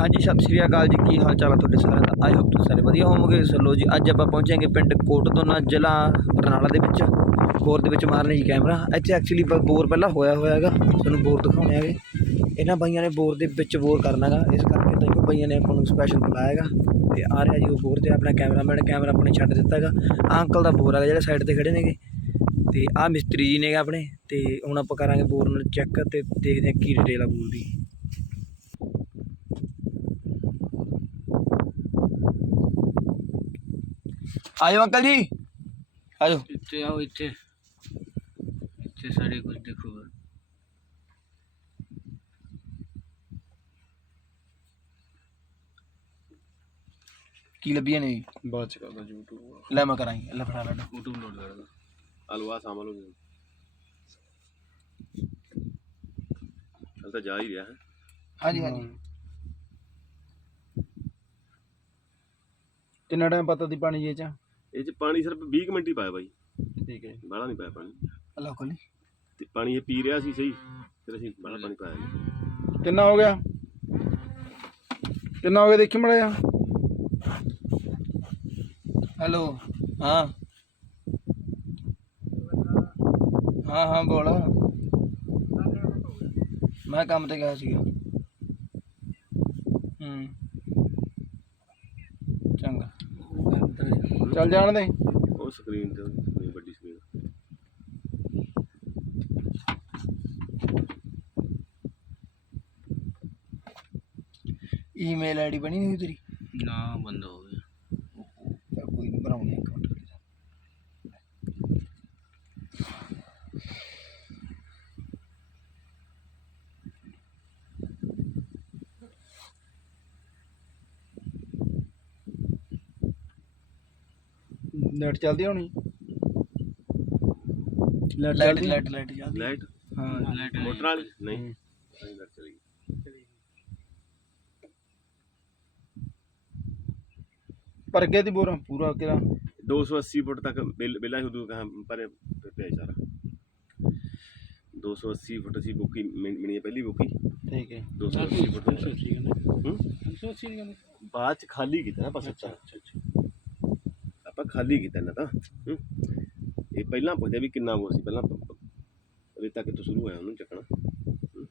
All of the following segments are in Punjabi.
ਹਾਂਜੀ, ਸਤਿ ਸ਼੍ਰੀ ਅਕਾਲ ਜੀ। ਕੀ ਹਾਲ ਚਾਲ ਆ ਤੁਹਾਡੇ ਸਾਰਿਆਂ ਦਾ? ਆਈ ਹੋਪ ਤੁਸੀਂ ਸਾਰੇ ਵਧੀਆ ਹੋਵੋਗੇ। ਸੋ ਜੀ, ਅੱਜ ਆਪਾਂ ਪਹੁੰਚਾਂਗੇ ਪਿੰਡ ਕੋਟਦੋਨਾ, ਜ਼ਿਲ੍ਹਾ ਬਰਨਾਲਾ ਦੇ ਵਿੱਚ। ਬੋਰ ਦੇ ਵਿੱਚ ਮਾਰਨੇ ਜੀ ਕੈਮਰਾ। ਇੱਥੇ ਐਕਚੁਅਲੀ ਬੋਰ ਪਹਿਲਾਂ ਹੋਇਆ ਹੋਇਆ ਹੈਗਾ। ਤੁਹਾਨੂੰ ਬੋਰ ਦਿਖਾਉਣੇ ਹੈਗੇ। ਇਹਨਾਂ ਬਾਈਆਂ ਨੇ ਬੋਰ ਦੇ ਵਿੱਚ ਬੋਰ ਕਰਨਾ ਹੈਗਾ। ਇਸ ਕਰਕੇ ਤਾਂ ਇਹ ਬਾਈਆਂ ਨੇ ਆਪਾਂ ਨੂੰ ਸਪੈਸ਼ਲ ਬੁਲਾਇਆ ਹੈਗਾ। ਤੇ ਆ ਰਿਹਾ ਜੀ ਉਹ ਬੋਰ ਤੇ, ਆਪਣਾ ਕੈਮਰਾਮੈਨ ਕੈਮਰਾ ਆਪਣੇ ਛੱਡ ਦਿੱਤਾ ਹੈਗਾ। ਆਹ ਅੰਕਲ ਦਾ ਬੋਰ ਹੈਗਾ, ਜਿਹੜੇ ਸਾਈਡ ਤੇ ਖੜੇ ਨੇਗੇ। ਤੇ ਆਹ ਮਿਸਤਰੀ ਜੀ ਨੇਗੇ ਆਪਣੇ। ਤੇ ਹੁਣ ਆਪਾਂ ਕਰਾਂਗੇ ਬੋਰ ਨਾਲ ਚੈੱਕ ਤੇ ਦੇਖਦੇ ਹਾਂ ਕੀ ਡਿਟੇਲ ਆ ਬੋਰ ਦੀ। ਆਜੋ ਅੰਕਲ ਜੀ। ਆਜੋ। ਇੱਥੇ ਆਓ ਇੱਥੇ। ਇੱਥੇ ਸਾਰੇ ਕੁਝ ਦੇਖੋ। ਕੀ ਲੱਭੀਆਂ ਨੇ? ਬਾਅਦ ਚ ਕਰਦਾ YouTube ਲੈ ਮੈਂ ਕਰਾਂਗੀ। ਲੈ ਫੜਾ ਲੈ। YouTube ਲੋਡ ਕਰਦਾ ਹਲਵਾ ਸ਼ਾਮਲ ਹੋ ਗਿਆ ਹਲ ਤਾਂ ਜਾ ਹੀ ਰਿਹਾ ਹੈ। ਹਾਂਜੀ ਹਾਂਜੀ। ਕਿੰਨਾ ਟਾਈਮ ਪਤਾ ਦੀ ਪਾਣੀ ਇਹ ਚ? ਇਹ ਚ ਪਾਣੀ ਸਿਰਫ 20 ਕੁ ਮਿੰਟ ਹੀ ਪਾਇਆ ਬਾਈ। ਠੀਕ ਹੈ ਬਾਹਲਾ ਨਹੀਂ ਪਾਇਆ ਪਾਣੀ। ਅੱਲਾ ਕੋਲ। ਤੇ ਪਾਣੀ ਇਹ ਪੀ ਰਿਹਾ ਸੀ ਸਹੀ ਫਿਰ ਅਸੀਂ ਬਾਹਲਾ ਪਾਣੀ ਪਾਇਆ ਨਹੀਂ ਕਿੰਨਾ ਹੋ ਗਿਆ? ਕਿੰਨਾ ਹੋ ਗਿਆ ਦੇਖੀ ਮੜਿਆ ਹੈਲੋ। ਹਾਂ। ਹਾਂ ਹਾਂ ਬੋਲ। ਮੈਂ ਕੰਮ ਤੇ ਗਿਆ ਸੀਗਾ। ਹੂੰ। ਚੱਲ ਜਾਣ ਦੇ। ਉਹ ਸਕਰੀਨ ਤੇ ਉਹ ਵੱਡੀ ਸਕਰੀਨ ਈਮੇਲ ਆਈਡੀ ਬਣੀ ਨਹੀਂ ਤੇਰੀ? ਨਾ ਬੰਦ ਹੋ ਗਿਆ। ਕੋਈ ਨਹੀਂ ਬਣਾਉਣੀ ਇੱਕ ਨੈਟ ਚੱਲਦੀ ਹੋਣੀ? ਲਾਈਟ ਚੱਲਦੀ? ਲਾਈਟ ਲਾਈਟ ਚੱਲਦੀ ਲਾਈਟ? ਹਾਂ ਲਾਈਟ ਮੋਟਰ ਵਾਲੀ? ਨਹੀਂ ਨਹੀਂ। ਲੱਗ ਚਲੀ ਪਰ ਗਿਆ ਦੀ ਬੋਰਾ ਪੂਰਾ ਕਿਰਾ 280 ਫੁੱਟ ਤੱਕ ਬਿੱਲ ਬਿੱਲਾ ਹੀ ਉਦੋਂ ਕਹਾਂ ਪਰੇ ਪਿਆ ਸਾਰਾ। 280 ਫੁੱਟ ਸੀ ਬੁੱਕੀ ਮਿਣੀ ਪਹਿਲੀ ਬੁੱਕੀ। ਠੀਕ ਹੈ। 280 ਫੁੱਟ ਹੂੰ? 380 ਦੀ ਬਾਅਦ ਚ ਖਾਲੀ ਕੀਤਾ ਨਾ ਬਸ ਆਪਾਂ ਖਾਲੀ ਕੀਤਾ ਨਾ ਤਾਂ ਇਹ ਪਹਿਲਾਂ ਪੁੱਛਦੇ ਵੀ ਕਿੰਨਾ ਕੁ ਸੀ, ਪਹਿਲਾਂ ਪ- ਪ- ਰੇਤਾ ਕਿੱਥੋਂ ਸ਼ੁਰੂ ਹੋਇਆ ਉਹਨੂੰ ਚੱਕਣਾ ਹੂੰ।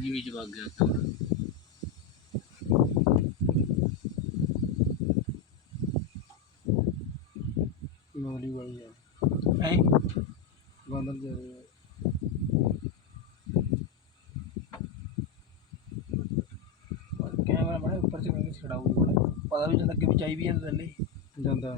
ਪਾਣੀ ਵਿੱਚ ਵਗ ਗਿਆ ਤਾਂ ਮਗਲੀ ਵਾਲੀ ਆ ਐਂ ਬਾਂਦਰ ਜਾ ਰਹੀ। ਕੈਮਰਾ ਬੜਾ ਉੱਪਰ ਚ ਕਰਕੇ ਛੜਾਉ ਪਤਾ ਵੀ ਨਹੀਂ ਲੱਗੇ ਵੀ ਚਾਈ ਵੀ ਜਾਂਦਾ ਥੱਲੇ ਜਾਂਦਾ।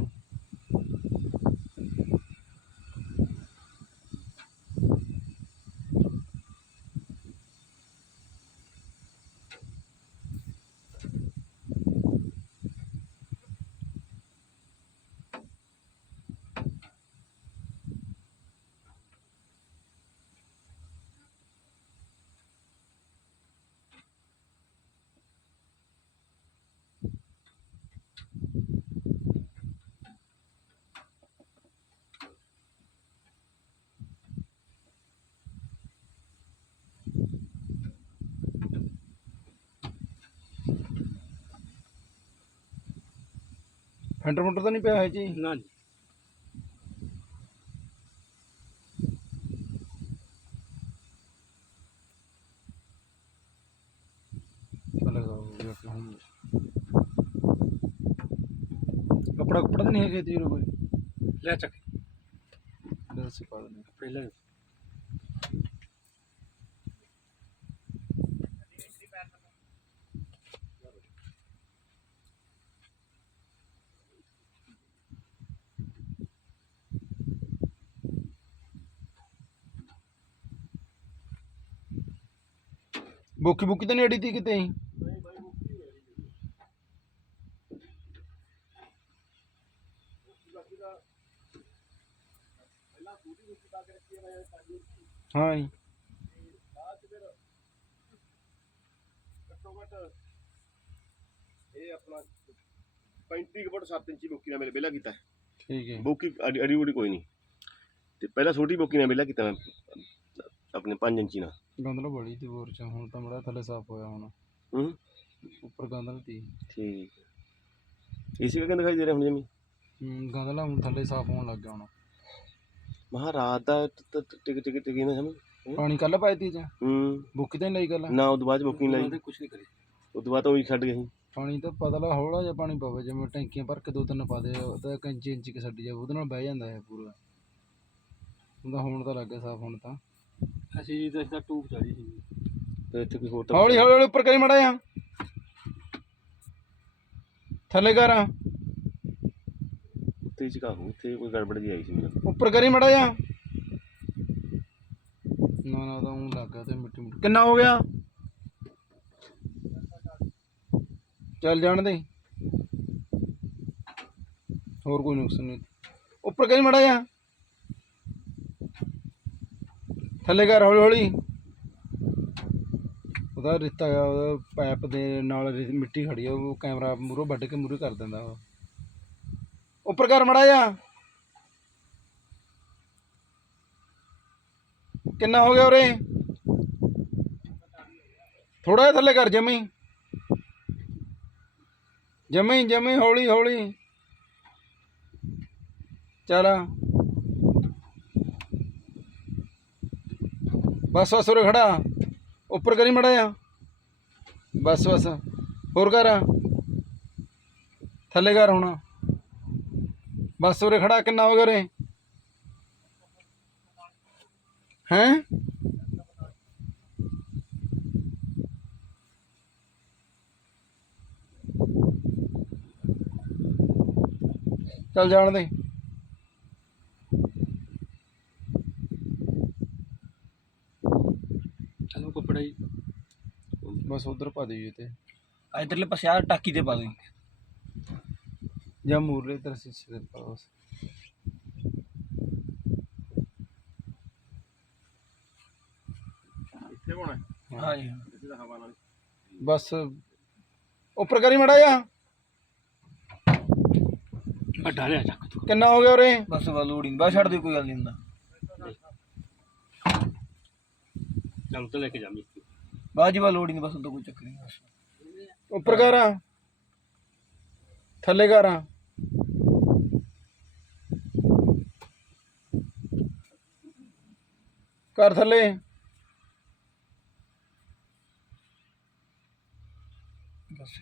ਫੈਂਟਰ ਫੁੰਟਰ ਤਾਂ ਨਹੀਂ ਪਿਆ ਹੈ ਜੀ? ਨਾ ਜੀ। ਕੱਪੜਾ ਕੁਪੜਾ ਤਾਂ ਨਹੀਂ ਹੈ ਖੇਤੀ ਨੂੰ ਕੋਈ? ਲੈ ਚੱਕ। ਦੱਸ ਪਾ ਦਿੰਦੇ ਪਹਿਲਾਂ ਬੁੱਕੀ ਬੁੱਕੀ ਤਾਂ ਨਹੀਂ ਅੜੀ ਤੀ ਕਿਤੇ ਹੀ ਹਾਂ ਜੀ। ਇਹ ਆਪਣਾ 35 ਫੁੱਟ 7 ਇੰਚੀ ਬੋਕੀ ਨਾਲ ਮੇਰੇ ਵਿਹਲਾ ਕੀਤਾ ਠੀਕ ਹੈ। ਬੋਕੀ ਅੜੀ ਉੜੀ ਕੋਈ ਨਹੀਂ। ਤੇ ਪਹਿਲਾਂ ਛੋਟੀ ਬੋਕੀ ਨਾਲ ਵਿਹਲਾ ਕੀਤਾ ਮੈਂ ਆਪਣੇ 5 ਇੰਚੀ ਨਾਲ। ਗੰਦਲ ਬੜੀ ਤੀ ਬੋਰ ਚ ਹੁਣ ਤਾਂ ਬੜਾ ਥੱਲੇ ਸਾਫ਼ ਹੋਇਆ ਹੁਣ। ਹੂੰ। ਉੱਪਰ ਗੰਦਲ ਤੀ। ਠੀਕ ਇਸੇ ਕਰਕੇ ਦਿਖਾਈ ਦੇ ਰਿਹਾ ਹੁਣ ਜਮੀ? ਹੂੰ ਗੰਦਲਾ ਹੁਣ ਥੱਲੇ ਸਾਫ਼ ਹੋਣ ਲੱਗ ਗਿਆ ਹੁਣ। ਮਹਾ ਰਾਤ ਦਾ ਟ- ਟ- ਟਿਕ ਟਿਕ ਟਿਕ ਨਾ ਸਮਝ ਪਾਣੀ ਕੱਲ ਪਾਈ ਤੀ ਜਾਂ? ਹੂੰ। ਬੁੱਕ ਤੇ ਨਹੀਂ ਗੱਲ ਨਾ ਉਦੋਂ ਬਾਅਦ ਬੁਕਿੰਗ ਲਾਈ। ਕੁਝ ਨਹੀਂ ਕਰੇ। ਉਦੋਂ ਬਾਅਦ ਤਾਂ ਉਹੀ ਛੱਡ ਗਏ ਸੀ। ਪਾਣੀ ਤਾਂ ਪਤਲਾ ਹੌਲਾ ਜਿਹਾ ਪਾਣੀ ਪਵੇ ਜਿਵੇਂ ਟੈਂਕੀਆਂ ਭਰ ਕੇ ਦੋ ਤਿੰਨ ਪਾ ਦੇ ਉਹਦਾ ਇੱਕ ਇੰਚ ਇੰਚ ਕੇ ਛੱਡ ਜਾ ਉਹਦੇ ਨਾਲ ਬਹਿ ਜਾਂਦਾ ਹੈ ਪੂਰਾ। ਉਹਦਾ ਹੁਣ ਤਾਂ ਲੱਗ ਗਿਆ ਸਾਫ਼ ਹੁਣ ਤਾਂ। ਅਸੀਂ ਤਾਂ ਇਸਦਾ ਟੂਬ ਚੜੀ ਸੀ ਤੇ ਇੱਥੇ ਕੋਈ ਹੋਰ ਤਾਂ ਹੌਲੀ ਹੌਲੀ ਹੌਲੀ ਉੱਪਰ ਕਰੀ ਮੜਾ ਜਾ ਥੱਲੇ ਕਰ। ਉੱਤੇ ਚ ਕਾਹੂ ਉੱਥੇ ਕੋਈ ਗੜਬੜ ਜੀ ਆਈ ਸੀ ਮੈਨੂੰ ਉੱਪਰ ਕਰੀ ਮੜਾ ਜਾ ਨਾ ਨਾ ਤਾਂ ਉਹ ਲੱਗ ਤੇ ਮਿੱਟੀ ਮਿੱਟੀ। ਕਿੰਨਾ ਹੋ ਗਿਆ? ਚੱਲ ਜਾਣ ਦੇ। ਹੋਰ ਕੋਈ ਨੁਕਸ ਨਹੀਂ। ਉੱਪਰ ਕਰੀ ਮੜਾ ਜਾ ਥੱਲੇ ਕਰ ਹੌਲੀ ਹੌਲੀ। ਉਹਦਾ ਰਿੱਤਾ ਉਹਦਾ ਪਾਈਪ ਦੇ ਨਾਲ ਰਿ- ਮਿੱਟੀ ਖੜੀ ਆ, ਉਹ ਕੈਮਰਾ ਮੂਰੋਂ ਵੱਢ ਕੇ ਮੂਰੇ ਕਰ ਦਿੰਦਾ ਉਹ। ਉੱਪਰ ਕਰ ਮੜਾ ਜਾ ਕਿੰਨਾ ਹੋ ਗਿਆ ਉਰੇ? ਥੋੜਾ ਜਿਹਾ ਥੱਲੇ ਕਰ, ਜਮੀ। ਜਮੀ ਜਮੀ, ਹੌਲੀ ਹੌਲੀ। ਚੱਲ ਬਸ ਬਸ, ਉਰੇ ਖੜਾ। ਉੱਪਰ ਕਰੀ ਮੜਾ ਆ ਬਸ ਬਸ। ਹੋਰ ਕਰ ਥੱਲੇ ਕਰ ਹੁਣ। ਬਸ, ਉਰੇ ਖੜਾ। ਕਿੰਨਾ ਹੋ ਗਿਆ ਉਰੇ? ਹੈਂ? ਚੱਲ ਜਾਣ ਦੇ। ਕੱਪੜਾ ਹੀ ਬਸ ਉਧਰ ਪਾ ਦੇ ਤੇ। ਇਧਰਲੇ ਪਾਸੇ ਆ ਟਾਕੀ ਤੇ ਪਾ ਦੇ ਜਾਂ। ਮੂਰਲੇ ਤਰ ਸਿੱਸੇ ਦੇ ਪਾ ਬਸ ਇੱਥੇ ਹੋਣਾ ਹਾਂ? ਜੀ। ਇੱਥੇ ਤਾਂ ਹਵਾ ਨਾਲ। ਬਸ ਉੱਪਰ ਕਰੀ ਮੜਾ ਜਾ ਅੱਡਾ ਲਿਆ ਚੱਕ ਤੂੰ। ਕਿੰਨਾ ਹੋ ਗਿਆ ਉਰੇ? ਬਸ ਬਸ ਲੋੜ ਨਹੀਂ। ਬਸ ਛੱਡ ਦੇ ਕੋਈ ਗੱਲ ਨਹੀਂ ਹੁੰਦਾ। ਚੱਲ ਤੇ ਲੈ ਕੇ ਜਾਮੀ ਬਾਜੀ ਬਾ ਲੋੜ ਨਹੀਂ ਬਸ ਉਦੋਂ ਕੋਈ ਚੱਕਰ ਨਹੀਂ ਬਸ। ਉੱਪਰ ਕਰ ਥੱਲੇ ਕਰ ਕਰ ਥੱਲੇ। ਬਸ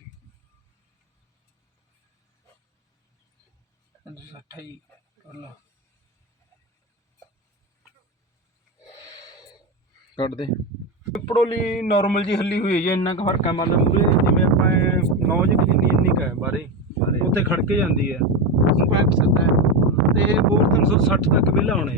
ਅੰਦਰ ਸੱਠਾ ਹੀ ਕਰ ਲਾ। ਕੱਢ ਦੇ ਪੜੋਲੀ ਨਾਰਮਲ ਜੀ ਹੱਲੀ ਹੋਈ ਹੈ ਜੀ ਇੰਨਾ ਕੁ ਫ਼ਰਕ ਹੈ ਮੂਰੇ ਜਿਵੇਂ ਆਪਾਂ 9 ਜਿੰਨੀ ਇੰਨੀ ਕੁ ਹੈ ਬਾਰੇ। ਉੱਥੇ ਖੜ ਕੇ ਜਾਂਦੀ ਹੈ। ਇੰਪੈਕਟ ਸੱਦਾ ਹੈ। ਤੇ ਬੋਰ 360 ਤੱਕ ਵਿਲਾ ਹੋਣੇ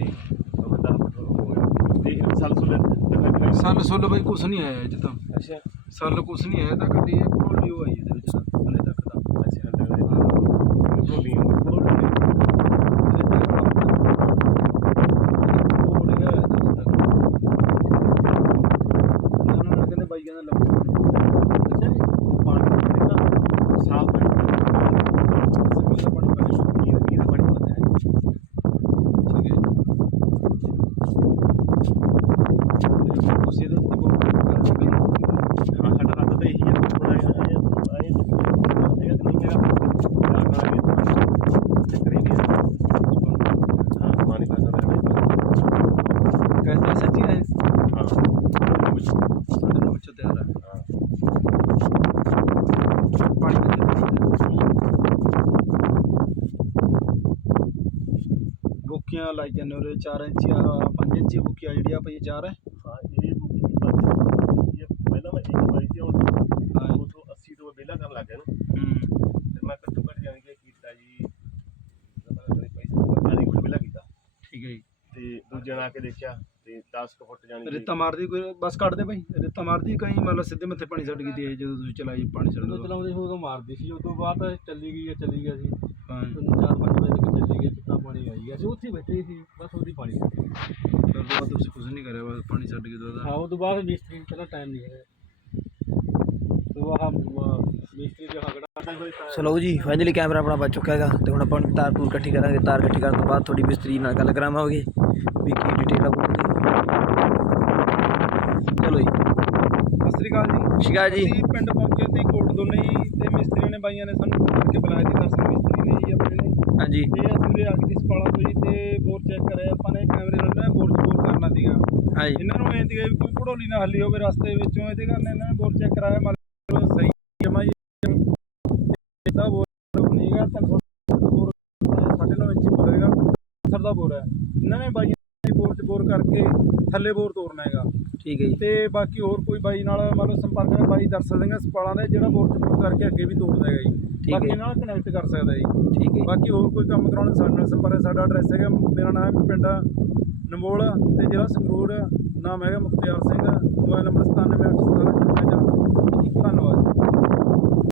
ਹੋ ਦੇਖ ਸਾਲ ਸੁਲੇ ਬਈ ਕੁਛ ਨਹੀਂ ਆਇਆ ਅਜੇ ਤਾਂ। ਅੱਛਾ। ਸੱਲ ਕੁਛ ਨਹੀਂ ਆਇਆ ਤਾਂ ਕੱਲੀ ਇਹ ਪੜੋਲੀ ਉਹ ਆਈ ਇਹਦੇ ਵਿੱਚ ਹਲੇ ਤੱਕ ਤਾਂ ਅੱਛਾ ਹੱਡ ਬੋਲੀ ਕਹਿੰਦੇ ਬਾਈ ਕਹਿੰਦਾ ਲੱਗੂ ਉਹ ਪਾਣੀ ਨਾ ਸਾਫ਼ ਪਾਣੀ ਸਮੇਂ ਦਾ ਪਾਣੀ ਪਾਣੀ ਇਹ ਵੀ ਦਾ ਪਾਣੀ ਪਤਾ ਹੈ ਠੀਕ ਹੈ ਤੇ ਤੁਸੀਂ ਇਹਦੇ ਵਿੱਚ ਬੋਲ ਕਰ ਚੁੱਕੇ ਹੋ ਹਾਂ ਸਾਡਾ ਰਾਤ ਤਾਂ ਇਹੀ ਹੈ ਥੋੜਾ ਜਿਹਾ ਆਏ ਆਏ ਹੈਗਾ ਕਿ ਨਹੀਂ ਹੈਗਾ ਰਾਤ ਨਾਲ ਚੱਕਰ ਹੀ ਨਹੀਂ ਹੈ ਹਾਂ ਪਾਣੀ ਪਾਸਾ ਦਾ ਕਹਿੰਦਾ ਸੱਚੀ ਹੈ ਹਾਂ ਸਾਡੇ ਨੂੰ ਵਿੱਚ ਤਿਆਰ ਹੈ ਹਾਂ ਪਾਣੀ ਬੁੱਕੀਆਂ ਲਾਈ ਜਾਂਦੇ ਉਰੇ 4 ਇੰਚੀ ਆ 5 ਇੰਚੀ ਬੁੱਕੀਆਂ ਜਿਹੜੀ ਆ ਪਈ 4 ਹੈ ਹਾਂ ਇਹ ਬੁੱਕੀ ਇਹ ਪਹਿਲਾਂ ਮੈਂ ਇੱਕ ਪਾਈ ਸੀ ਹੁਣ ਹਾਂ। ਉਹ ਤੋਂ 80 ਤੋਂ ਵਿਹਲਾ ਕਰਨ ਲੱਗ ਗਿਆ ਨਾ। ਹੂੰ। ਤੇ ਮੈਂ ਘੱਟੋ ਘੱਟ ਜਾਣ ਕੇ ਕੀਤਾ ਜੀ ਪਤਾ ਨਹੀਂ ਪੈਸੇ ਪਤਾ ਨਹੀਂ ਕੁਝ ਵਿਹਲਾ ਕੀਤਾ। ਠੀਕ ਹੈ ਜੀ। ਤੇ ਦੂਜੇ ਨਾਲ ਆ ਕੇ ਦੇਖਿਆ ਤੇ 10 ਕੁ ਫੁੱਟ ਜਾਣੀ ਰੇਤਾ ਮਾਰਦੀ ਕੋਈ ਬਸ ਕੱਢ ਦੇ ਭਾਈ ਰੇਤਾ ਮਾਰਦੀ ਕਈ ਮੰਨ ਲਓ ਸਿੱਧੇ ਮੱਥੇ ਪਾਣੀ ਛੱਡ ਗਈ ਤੇ ਜਦੋਂ ਤੁਸੀਂ ਚਲਾਈ ਪਾਣੀ ਛੱਡ ਜਦੋਂ ਦੋ। ਚਲਾਉਂਦੇ ਸੀ ਉਦੋਂ ਮਾਰਦੀ ਸੀ ਉਦੋਂ ਬਾਅਦ ਚੱਲੀ ਗਈ ਹੈ ਚੱਲੀ ਗਿਆ ਸੀ। ਹਾਂ। ਚਾਰ ਪੰਜ ਵਜੇ ਤੱਕ ਚੱਲੀ ਗਈ ਚਿੱਟਾ ਪਾਣੀ ਆਈ ਗਿਆ ਸੀ ਉੱਥੇ ਹੀ ਬੈਠੇ ਸੀ ਬਸ ਉਹਦੀ ਪਾਣੀ ਛੱਡ ਗਈ। ਫਿਰ ਤੋਂ ਬਾਅਦ ਤੁਸੀਂ ਕੁਝ ਨਹੀਂ ਕਰਿਆ ਬਸ ਪਾਣੀ ਛੱਡ ਕੇ ਦੋ ਹਾਂ ਉਦੋਂ ਬਾਅਦ ਮਿਸਤਰੀ ਨੂੰ ਪਹਿਲਾਂ ਟਾਈਮ ਨਹੀਂ ਹੈ ਉਹ ਮਿਸਤਰੀ ਦੇ ਹਗੜਾ ਸੋ ਲਓ ਜੀ ਫਾਈਨਲੀ ਕੈਮਰਾ ਆਪਣਾ ਬਚ ਚੁੱਕਾ ਹੈਗਾ ਤੇ ਹੁਣ ਆਪਾਂ ਤਾਰ ਤੂਰ ਇਕੱਠੀ ਕਰਾਂਗੇ। ਤਾਰ ਇਕੱਠੀ ਕਰਨ ਤੋਂ ਬਾਅਦ ਥੋੜੀ ਮਿਸਤਰੀ ਨਾਲ ਗੱਲ ਕਰਾਵਾਂਗੇ। ਵੀ ਕੀ ਡਿਟੇਲ ਆ ਚਲੋ ਜੀ। ਸਤਿ ਸ੍ਰੀ ਅਕਾਲ ਜੀ। ਸ਼ਿਕਾ ਜੀ। ਅਸੀਂ ਪਿੰਡ ਪਹੁੰਚੇ ਤੇ ਕੋਟ ਦੋਨੇ ਤੇ ਮਿਸਤਰੀਆਂ ਨੇ ਬਾਈਆਂ ਨੇ ਸਾਨੂੰ ਫੋਨ ਕਰਕੇ ਬੁਲਾਇਆ ਜੀ ਦਰਸ਼ਨ ਮਿਸਤਰੀ ਨੇ ਜੀ ਆਪਣੇ ਨੇ। ਹਾਂਜੀ। ਤੇ ਅਸੀਂ ਉਰੇ ਆ ਕੇ ਸਪਾਲਾ ਤੋਂ ਜੀ ਤੇ ਬੋਰ ਚੈੱਕ ਕਰਿਆ ਆਪਾਂ ਨੇ ਕੈਮਰੇ ਨਾਲ ਨਾ ਬੋਰ ਚ ਬੋਰ ਕਰਨਾ ਸੀਗਾ। ਹਾਂਜੀ। ਇਹਨਾਂ ਨੂੰ ਇਹ ਸੀਗਾ ਵੀ ਕੋਈ ਘੜੋਲੀ ਨਾ ਹੱਲੀ ਹੋਵੇ ਰਸਤੇ ਵਿੱਚੋਂ ਇਹਦੇ ਕਾਰਨ ਇਹਨਾਂ ਨੇ ਬੋਰ ਚੈੱਕ ਕਰਾਇਆ ਮਤਲਬ ਸਹੀ ਜਮਾ ਜੀ ਇਹਦਾ ਬੋਰ ਨਹੀਂਗਾ 300 ਬੋਰ ਸਾਢੇ ਨੌ ਇੰਚੀ ਬੋਰ ਹੈਗਾ ਦਾ ਬੋਰ ਹੈ। ਇਹਨਾਂ ਨੇ ਬਾਈ ਨੇ ਬੋਰ ਚ ਬੋਰ ਕਰਕੇ ਥੱਲੇ ਬੋਰ ਤੋੜਨਾ ਹੈਗਾ। ਠੀਕ ਹੈ ਜੀ। ਤੇ ਬਾਕੀ ਹੋਰ ਕੋਈ ਬਾਈ ਨਾਲ ਮਤਲਬ ਸੰਪਰਕ ਹੈ ਬਾਈ ਦਰਸਲ ਸਿੰਘ ਸਪਾਲਾਂ ਦਾ ਜਿਹੜਾ ਬੋਰ ਚ ਬੋਰ ਕਰਕੇ ਅੱਗੇ ਵੀ ਤੋੜਦਾ ਹੈਗਾ ਜੀ। ਬਾਕੀ ਨਾਲ ਕਨੈਕਟ ਕਰ ਸਕਦਾ ਜੀ। ਠੀਕ ਹੈ। ਬਾਕੀ ਹੋਰ ਕੋਈ ਕੰਮ ਕਰਾਉਣ ਸਾਡੇ ਨਾਲ ਸੰਪਰਕ ਸਾਡਾ ਐਡਰੈਸ ਹੈਗਾ ਮੇਰਾ ਨਾਮ ਹੈ ਪਿੰਡ ਨਮੋਲ ਤੇ ਜਿਹੜਾ ਸੰਗਰੂਰ ਨਾਮ ਹੈਗਾ ਮੁਖਤਿਆਰ ਸਿੰਘ ਮੋਬਾਈਲ ਨੰਬਰ 9787 ਧੰਨਵਾਦ।